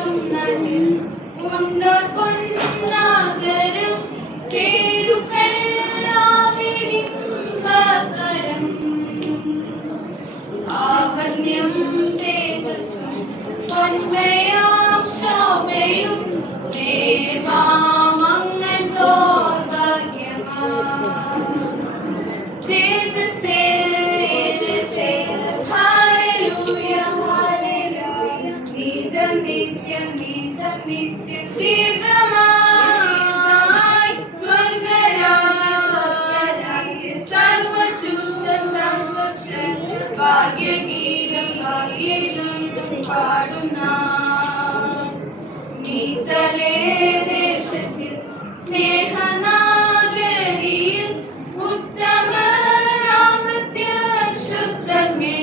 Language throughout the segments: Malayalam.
കേടും നട്ടിൽ ഉണ്ടോർ പൊന്നാകരം കേടുകല്ലാവിടിമ്പകരം ആവണ്യം തേജസ്സും പൊന്മയാം ശോഭയും ദേവാമങ്ങൻ തോർ ഭാഗ്യമാ തേജസ് തേജസ് തേജസ് ഹല്ലേലൂയ ഹല്ലേലൂയ നിജം നിത്യം നിജം നിത്യം ദീർഘമായി സ്വർഗരാജ്യ സർവശുദ്ധ സർവശക്ത ഭാഗ്യഗീതം ഭാഗ്യഗീതം പാടും നാം നീതലേ ദേശത്തിൽ സ്നേഹനാഗരിയിൽ ഉത്തമ രാമത്യ ശുദ്ധമേ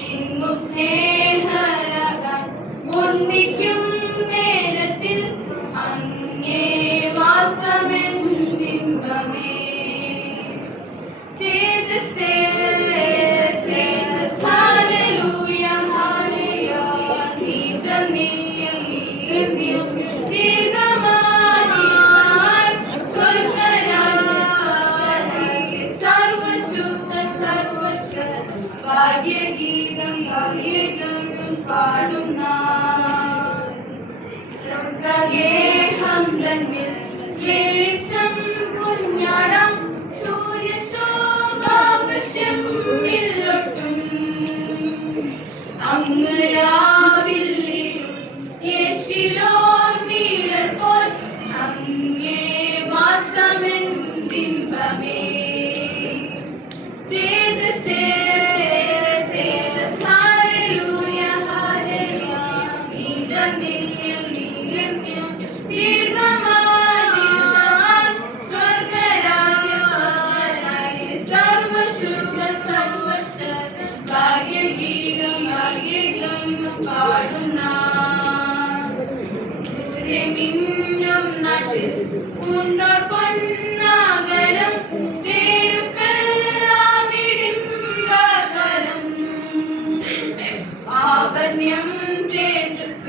തിങ്ങും സ്നേഹരാഗം ഒന്നിക്കും നേരത്തിൽ അങ്ങേ വാസമെൻ ബിംബമേ തേജസ് തേജസ് തേജസ് ഹല്ലേലൂയ ഹല്ലേലൂയ നിജം നിത്യം നിജം നിത്യം ദീർഘമായി സ്വർഗരാജ്യ സർവശുദ്ധ സർവശക്ത ഭാഗ്യഗീതം ഭാഗ്യഗീതം പാടും നാം സ്വർഗഗേഹം തന്നിൽ വെളിച്ചം കുഞ്ഞാടം സൂര്യശോഭാവശ്യം ഇല്ലൊട്ടും അങ്ങ് രാവിലും യേശിലോ നീഴൽ പോൽ അങ്ങേ വാസമെൻ ബിംബമേ തേജസ് തേജസ് തേജസ് ഹല്ലേലൂയ ഹല്ലേലൂയ നിജം നിത്യം നിജം നിത്യം ദീർഘമായി സ്വർഗരാജ്യ സർവശുദ്ധ സർവശക്ത ഭാഗ്യഗീതം ഭാഗ്യഗീതം പാടും നാം ദൂരെ മിന്നും നാട്ടിൽ ഉണ്ടോ പൊന്നാകരം തേരുക്കല്ലാവിടിമ്പകരം ആവണ്യം തേജസ്